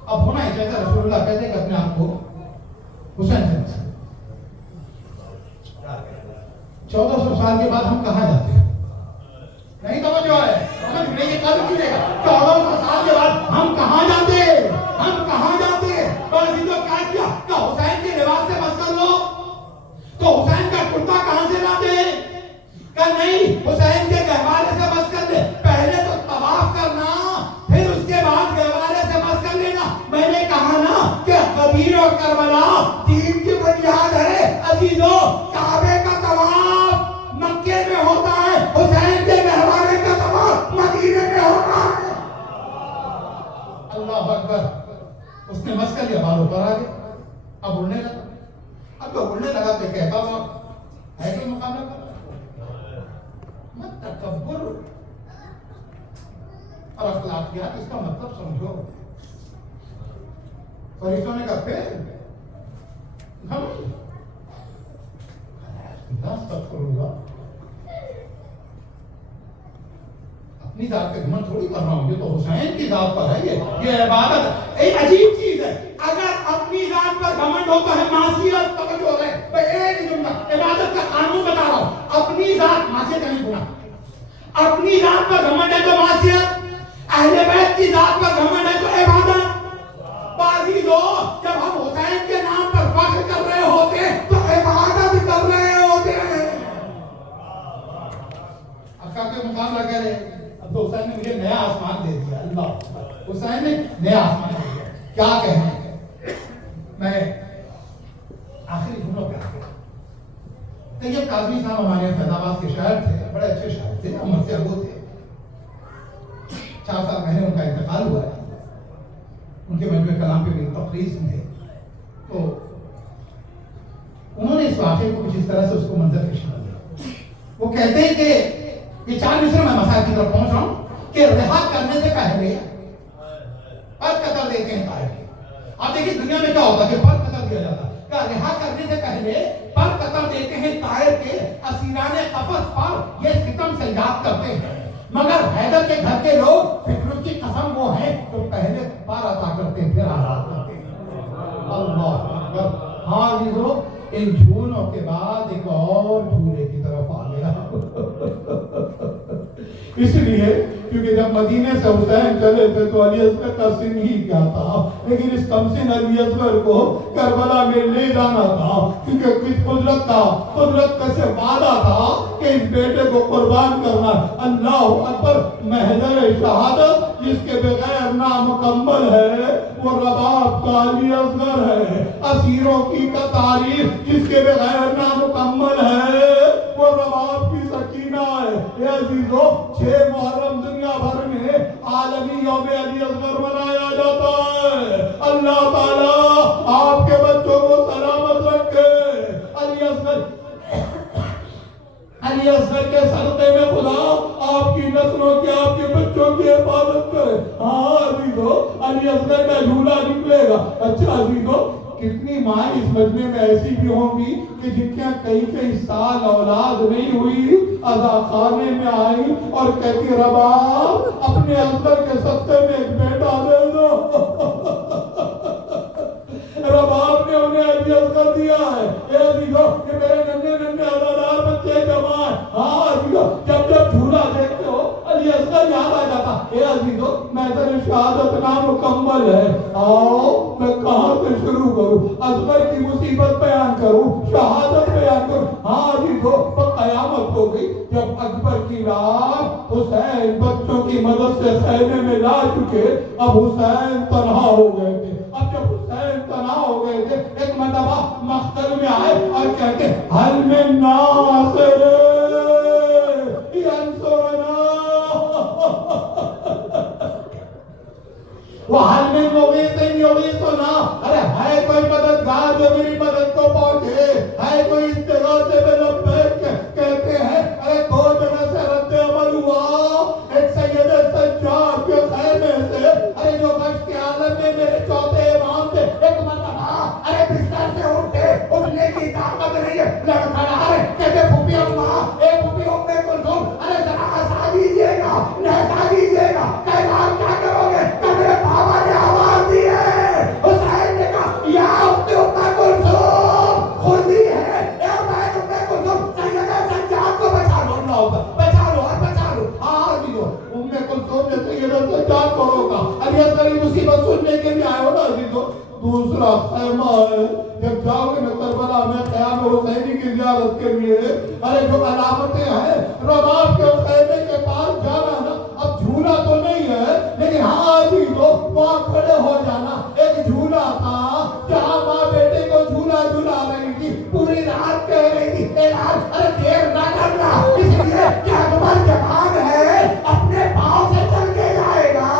अब होना ही चाहता, रसूलुल्लाह कहते कि अपने आप को हुसैन से 1400 साल के बाद हम कहां जाते हैं? नहीं समझ जो है, समझ नहीं, कल मिलेगा 1400 साल के बाद हम कहां जाते, हम कहां जाते? बस ये तो क्या किया, क्या हुसैन के लिबास से बस कर लो, तो हुसैन का कुर्ता कहां से लाते? क्या नहीं, हुसैन के गहवारे से बस कर ले। पहले तो तवाफ करना, फिर उसके बाद गहवारे से बस कर लेना। मैंने कहा ना कि कबीर और करबला दीन की बुनियाद है अजीजों। काबे का तवाफ मक्के में होता है, हुसैन के गहवारे का तवाफ मदीने में होता है। अल्लाह अकबर। उसने बस कर लिया, बाल ऊपर आ गए, अब उड़ने लगा। अब तो उड़ने लगा तो कहता हुआ है कोई मुकाबला कर, मत तकब्बुर और अखलाकियात, इसका मतलब समझो। फरिश्तों ने कहा फिर अपनी जात पे घमंड थोड़ी कर रहा हूं, ये तो हुसैन की जात पर है, ये इबादत एक अजीब चीज है। अगर अपनी जात पर घमंड हो तो है मासियत। तवज्जो है, मैं एक जुमला इबादत का कानून बता रहा हूं, अपनी जात मासियत नहीं गुनाह, अपनी जात पर घमंड है तो मासियत, अहले बैत की जात पर घमंड है तो इबादत। बाजी दो, जब हम हुसैन के नाम पर फख्र कर रहे होते तो इबादत कर रहे होते हैं। अब का कोई मुकाबला करे, अब तो हुसैन ने मुझे नया आसमान दे दिया। अल्लाह, हुसैन ने नया आसमान दे दिया, क्या कहना। मैं आखिरी जुमलों पे आ गया। तैयब काज़मी साहब इनाम हमारे फैजाबाद के शायर थे, बड़े अच्छे शायर थे, उम्र से अगो थे। 4 साल पहले उनका इंतकाल हुआ है। उनके मजमूए कलाम पे भी तकरीर सुने तो उन्होंने इस वाक़े को कुछ इस तरह से उसको मंजर पेश कर दिया। वो कहते हैं कि ये 4 मिसरे में मसाइल की तरफ पहुंच रहा हूं कि रिहा करने से पहले पर कतल देते हैं तायर के। आप देखिए दुनिया में क्या होता है कि पर कतल दिया जाता है, क्या रिहा करने से पहले पर कतल देते हैं तायर के। असीराने कफस पर ये सितम से याद करते हैं, मगर हैदर के घर के लोग फिक्र की कसम वो है तो पहले पर अता करते हैं फिर आजाद करते हैं। अल्लाह अकबर। हाँ जीजो, इन झूलों के बाद एक और झूले की तरफ आ गया। इसलिए क्योंकि जब मदीने से हुसैन चले थे तो अली असगर का सिन ही क्या था, लेकिन इस कमसिन अली असगर को करबला में ले जाना था, क्योंकि कुछ कुदरत का से वादा था कि इस बेटे को कुर्बान करना। अल्लाह अकबर। महजर शहादत जिसके बगैर नामुकम्मल है वो रबाब का अली असगर है। असीरों की तारीफ जिसके बगैर नामुकम्मल है वो रबाब की सकीना है। ये अजीजों 6 मुहर्रम दुनिया भर में आलमी यौम अली असगर मनाया जाता है। अल्लाह ताला आपके बच्चों को सलामत रखे। अली असगर के सदक़े में खुदा आपकी नस्लों की, आपके बच्चों की हिफाजत करे। हाँ अजीजों, अली असगर का झूला निकलेगा। अच्छा अजीजों, कितनी माँ इस मजमे में ऐसी भी होंगी कि जिनके कई साल औलाद नहीं हुई, अज़ाखाने में आई और कहती रबाब अपने असगर के सत्ते में एक बेटा दे दो। रबाब ने उन्हें अली असगर दिया है। ये मेरे नन्हे अदादार बच्चे जमा है। हाँ अजीजों, जब झूला देखते हो अली असगर याद आ जाता। ये अजीजों, महज़र शहादत नामुकम्मल है। आओ मैं कहाँ से शुरू करूँ? असगर की मुसीबत बयान करूँ, शहादत बयान करूँ? हाँ अजीजों, तो कयामत हो गई जब अकबर की रात हुसैन बच्चों की मदद से खैमे में ला चुके। अब हुसैन तन्हा हो गए थे। अब जब हुसैन तन्हा हो गए थे, एक मरतबा मख्तल में आए और कहते हल में नासिर यंसुरना। वो हल में योगी सुना, अरे है कोई मददगार जो मेरी मदद को पहुंचे, है कोई इस्तिगासे में लब्बैक कहते हैं। अरे 2 जगह से रद्द अमल हुआ। एक सैयद सज्जाद के खैमे से, अरे जो गश के आलम में मेरे चौथे इमाम थे, एक मरतबा अरे बिस्तर से उठने की ताकत नहीं है, लड़खड़ाए कहते फूफी अम्मा, ए फूफी उम्मे कुलसुम, अरे जरा हंसा दीजिएगा, नहसा दीजिएगा। कैलाश क्या करोगे? मेरे बाबा ने आवाज दी है। हुसैन ने कहा या उम्मे कुलसुम खुदी है, ए उम्मे कुलसुम सैयद सज्जाद को बचा लो, बचा लो और बचा लो। हाँ भी दो उम्मे कुलसुम ने सैयद सज्जाद को रोका। अली असगर की मुसीबत सुनने के लिए आए हो ना अजीजों। दूसरा खैमा है, जब जाओगे ना करबला में क़याम हुसैनी की ज़ियारत के लिए, अरे जो अलामतें हैं रबाब के खैमे के पास जाना ना। अब झूला तो नहीं है, लेकिन हाँ अभी तो वहाँ खड़े हो जाना। एक झूला था जहाँ माँ बेटे को झूला झूला रही थी, पूरी रात कह रही थी अरे देर ना करना, इसलिए कि अकबर जवान है, अपने पाँव से चल के जाएगा।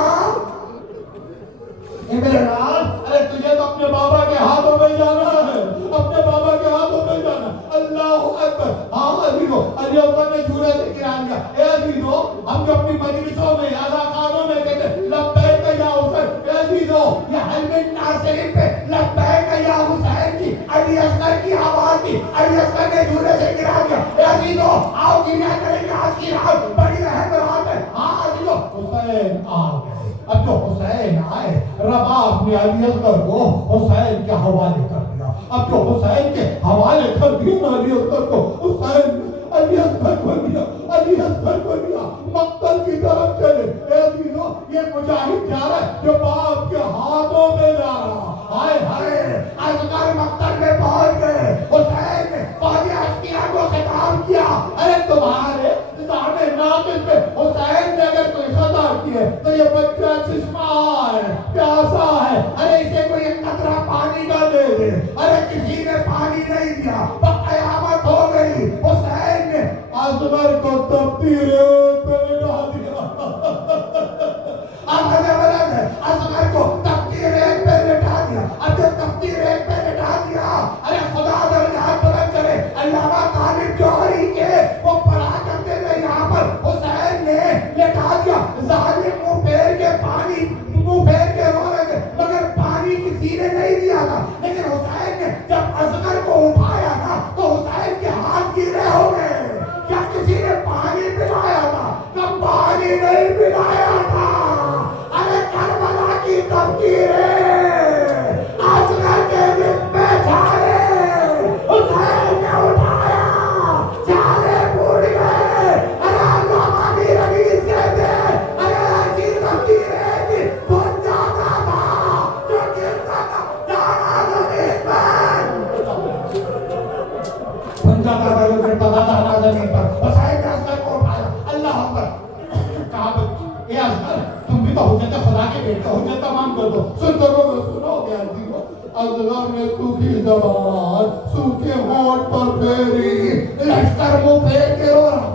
मेरे लाल, अरे तुझे तो अपने बाबा के हाथों में जाना है, अपने बाबा के हाथों में जाना। अल्लाह अकबर। हाँ अजीजों, अली असगर ने झूले से गिरा दिया। ए अजीजों, हम जो अपनी मजलिसों में अज़ाखानों में कहते लब्बैक या हुसैन, ए अजीजों ये हलमिन नासिरीन पे लब्बैक या हुसैन की अली असगर की आवाज थी। अली असगर ने झूले से गिरा दिया। ए अजीजों, आओ गिरा करेंगे आज की रात, बड़ी अहम रात है। हाँ अजीजों, हुसैन आ गए। अब जो हुसैन आए, रबाब ने अली असगर को हुसैन के हवाले कर दिया। अब जो हुसैन के हवाले कर दिया ना अली असगर को, हुसैन अली असगर को लिया, अली असगर को लिया, मक्तल की तरफ चले। ये मुजाहिद जा रहा है जो बाप के हाथों में जा रहा। हाय हाय, असगर मक्तल में पहुंच गए। हुसैन ने फौजी अश्किया को खिताब किया, अरे तुम्हारे सामने नाकिस पे हुसैन ने अगर कोई खता की है तो ये बच्चा चिश्मा है, प्यासा है, अरे इसे कोई एक कतरा पानी का दे दे। अरे किसी ने पानी नहीं दिया, तो कयामत हो गई। हुसैन पर कहा ये असगर तुम भी तो हुज्जत खुदा के बेटे हो, हुज्जत तमाम कर दो। सुन तो सुनो याजी को असगर ने सूखी जबान सूखे होंठ पर फेरी, लश्कर मुंह फेर के रो रहा,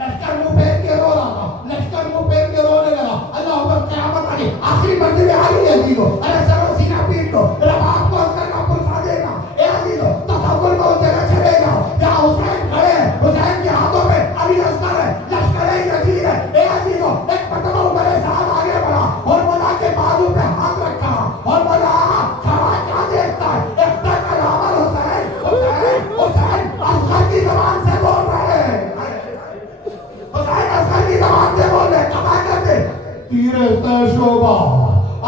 लश्कर मुंह फेर के रो रहा था, लश्कर मुंह फेर के रोने लगा। अल्लाह पर क़यामत आ गई, आखिरी मंजिल आ गई याजी को। अरे सरो सीना पीट दो, रब आपको असगर का पुरसा देगा। ए याजी को तसव्वुर को जगह चलेगा जहां हुसैन खड़े हैं, हुसैन के हाथों में अली असगर है, लश्कर यजीद है। ए याजी को एक मरतबा उमर साहब आगे बढ़ा और मौला के बाजू पे हाथ रखा और बोला खड़ा क्या देखता है, इख्तियार का नाम हुसैन, हुसैन, हुसैन असगर की ज़बान से बोल रहे हैं, हुसैन असगर की ज़बान से बोल रहे, कमा कर दे तीरे से शोभा।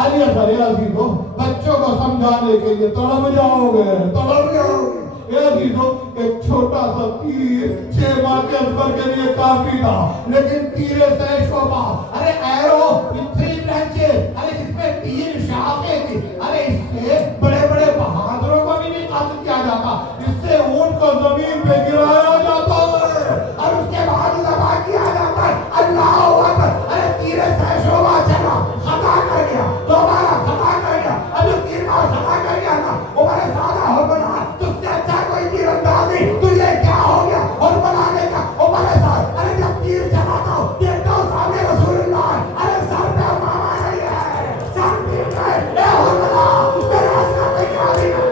अली असगर अजीजों बच्चों को समझाने के लिए तड़प जाओगे, तड़प जाओगे। अजीजों एक छोटा सा तीर 6 माह के असगर के लिए काफी था, लेकिन तीरे से शोभा, अरे एरो विद 3 ब्रांचेस, अरे जिसमें 3 शाखें थी, अरे इससे बड़े बड़े बहादुरों को भी नहीं काबू किया जाता, इससे ऊंट को जमीन पे गिराया जाता है और उसके बाद दबा किया जाता है। अल्लाह अकबर। अरे तीरे से शोभा चला, खता कर गया, दोबारा खता कर गया, अभी 3 बार खता कर गया ना, उमर सादा हो बना तुझसे अच्छा कोई तीरंदाजी, तुझे क्या हो गया और बनाने का उमर साहब। अरे जब तीर चलाता हूं देखता हूं सामने रसूलुल्लाह, अरे सर पे मामा नहीं है, सर पीट गए, ए हुर्मला मेरे असगर में क्या बिगा,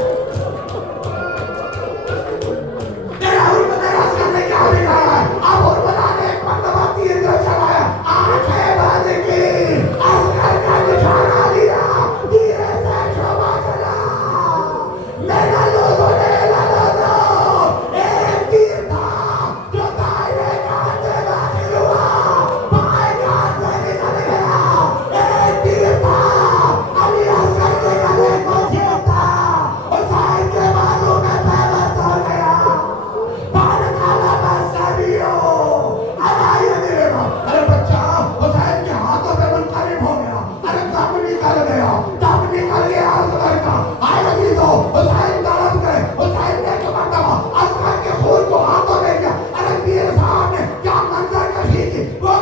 तेरा मेरे असगर में क्या बिगा है। अब हुर्मला ने एक मरतबा तीर जो चलाया, आंखें बंद की, असगर का निशाना लिया, तीरे से शोभा चला, मेरा लोगों ने एक तीर था जो दाहिने कान से दाखिल हुआ, बाएं कान से निकल गया। एक तीर था अली असगर के गले को छेदता, हुसैन के बाजू में पैबंद हो गया। बारक अल्लाह बसबियो अलाय दिलेगा। अरे बच्चा हुसैन के हाथों पे मुनकरिब हो गया, अरे दम निकल गया, दम निकल गया असगर का। आए अली तो हुसैन तड़प गए, हुसैन ने एक मरतबा असगर के खून को हाथों में लिया। अरे पीर साहब ने क्या मंजर कशी थी, वो